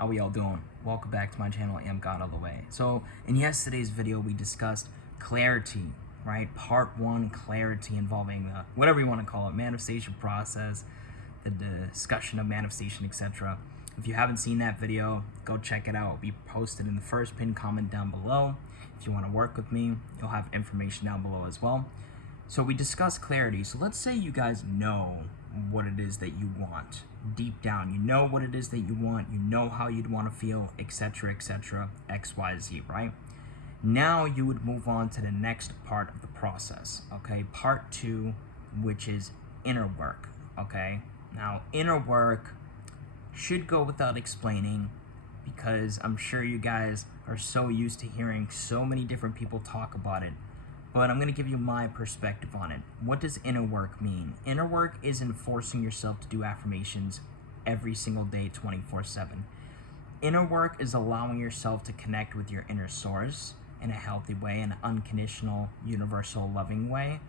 How we all doing? Welcome back to my channel, I am God All The Way. So in yesterday's video, we discussed clarity, right? Part 1, clarity, involving the, whatever you want to call it, manifestation process, the discussion of manifestation, etc. If you haven't seen that video, go check it out. It'll be posted in the first pinned comment down below. If you want to work with me, you'll have information down below as well. So we discussed clarity. So let's say you guys know what it is that you want. Deep down, you know what it is that you want, you know how you'd want to feel, etc., etc., X, Y, Z, right? Now you would move on to the next part of the process, okay? Part 2, which is inner work, okay? Now, inner work should go without explaining because I'm sure you guys are so used to hearing so many different people talk about it. But I'm going to give you my perspective on it. What does inner work mean? Inner work isn't forcing yourself to do affirmations every single day, 24/7. Inner work is allowing yourself to connect with your inner source in a healthy way, an unconditional, universal, loving way.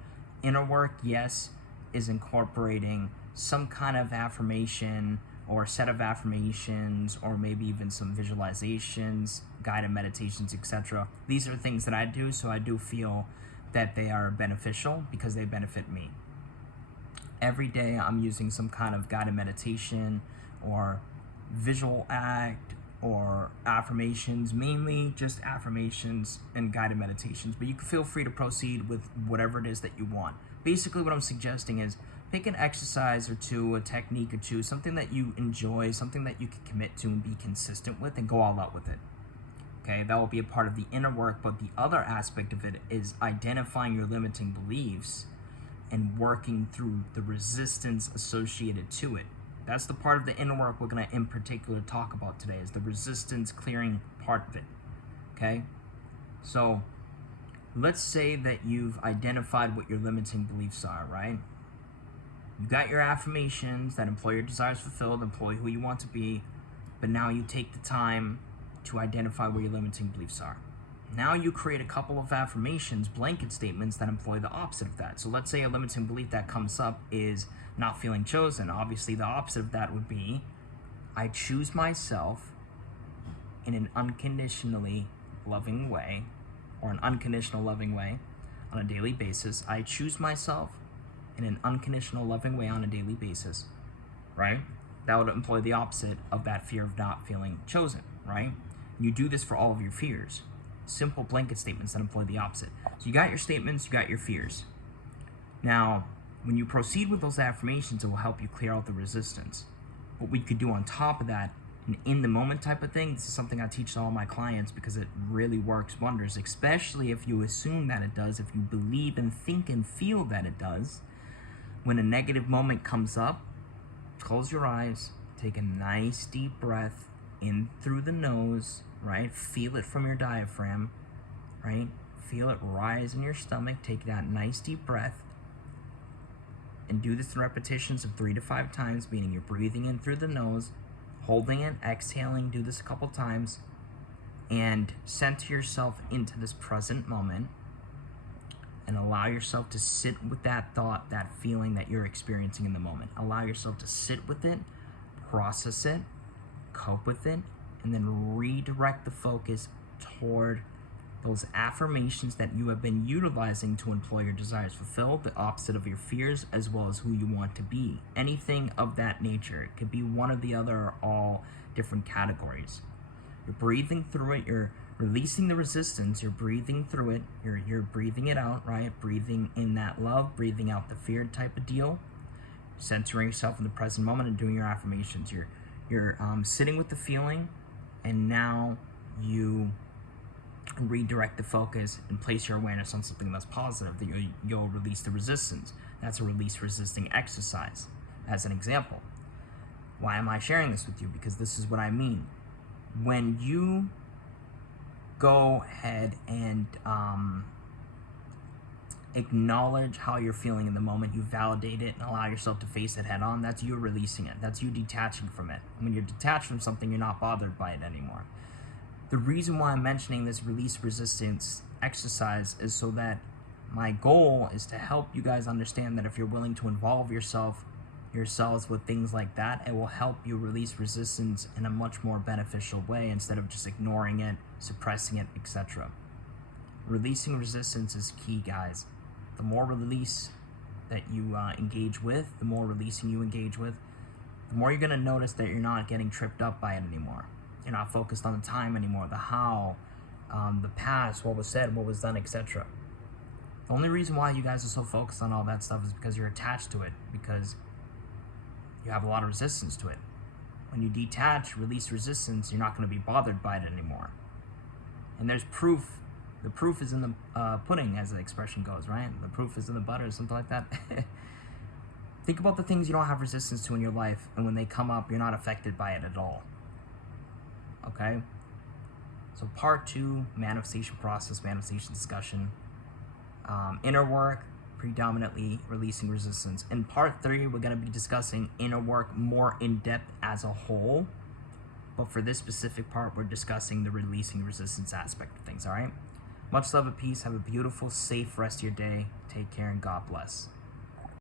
Inner work, yes, is incorporating some kind of affirmation or set of affirmations, or maybe even some visualizations, guided meditations, etc. These are things that I do, so I do feel that they are beneficial because they benefit me. Every day I'm using some kind of guided meditation or visual act or affirmations, mainly just affirmations and guided meditations, but you can feel free to proceed with whatever it is that you want. Basically what I'm suggesting is pick an exercise or two, a technique or two, something that you enjoy, something that you can commit to and be consistent with, and go all out with it. Okay, that will be a part of the inner work, but the other aspect of it is identifying your limiting beliefs and working through the resistance associated to it. That's the part of the inner work we're going to in particular talk about today, is the resistance clearing part of it. Okay, so let's say that you've identified what your limiting beliefs are, right? You got your affirmations that employ your desires fulfilled, employ who you want to be, but now you take the time to identify where your limiting beliefs are. Now you create a couple of affirmations, blanket statements that employ the opposite of that. So let's say a limiting belief that comes up is not feeling chosen. Obviously the opposite of that would be, I choose myself in an unconditionally loving way, or an unconditional loving way on a daily basis. I choose myself in an unconditional loving way on a daily basis, right? That would employ the opposite of that fear of not feeling chosen, right? You do this for all of your fears. Simple blanket statements that employ the opposite. So you got your statements, you got your fears. Now, when you proceed with those affirmations, it will help you clear out the resistance. What we could do on top of that, an in the moment type of thing, this is something I teach to all my clients because it really works wonders, especially if you assume that it does, if you believe and think and feel that it does. When a negative moment comes up, close your eyes, take a nice deep breath in through the nose, right? Feel it from your diaphragm, right? Feel it rise in your stomach. Take that nice deep breath and do this in repetitions of 3 to 5 times, meaning you're breathing in through the nose, holding it, exhaling. Do this a couple times and center yourself into this present moment and allow yourself to sit with that thought, that feeling that you're experiencing in the moment. Allow yourself to sit with it, process it, cope with it, and then redirect the focus toward those affirmations that you have been utilizing to employ your desires fulfilled, the opposite of your fears, as well as who you want to be. Anything of that nature. It could be one or the other or all different categories. You're breathing through it, you're releasing the resistance, you're breathing through it, you're breathing it out, right? Breathing in that love, breathing out the fear type of deal, centering yourself in the present moment and doing your affirmations. You're sitting with the feeling, and now you redirect the focus and place your awareness on something that's positive, that you'll release the resistance. That's a release resisting exercise, as an example. Why am I sharing this with you? Because this is what I mean. When you go ahead and acknowledge how you're feeling in the moment, you validate it and allow yourself to face it head on, that's you releasing it. That's you detaching from it. When you're detached from something, you're not bothered by it anymore. The reason why I'm mentioning this release resistance exercise is so that my goal is to help you guys understand that if you're willing to involve yourself your cells with things like that, it will help you release resistance in a much more beneficial way instead of just ignoring it, suppressing it, etc. Releasing resistance is key, guys. The more release that you engage with, the more releasing you engage with, the more you're going to notice that you're not getting tripped up by it anymore. You're not focused on the time anymore, the how, the past, what was said, what was done, etc. The only reason why you guys are so focused on all that stuff is because you're attached to it, because you have a lot of resistance to it. When you detach, release resistance, you're not going to be bothered by it anymore. And there's proof. The proof is in the pudding, as the expression goes, right? The proof is in the butter, or something like that. Think about the things you don't have resistance to in your life, and when they come up, you're not affected by it at all. Okay? So part 2, manifestation process, manifestation discussion. Inner work, predominantly releasing resistance. In part 3, we're going to be discussing inner work more in depth as a whole. But for this specific part, we're discussing the releasing resistance aspect of things, all right? Much love and peace. Have a beautiful, safe rest of your day. Take care and God bless.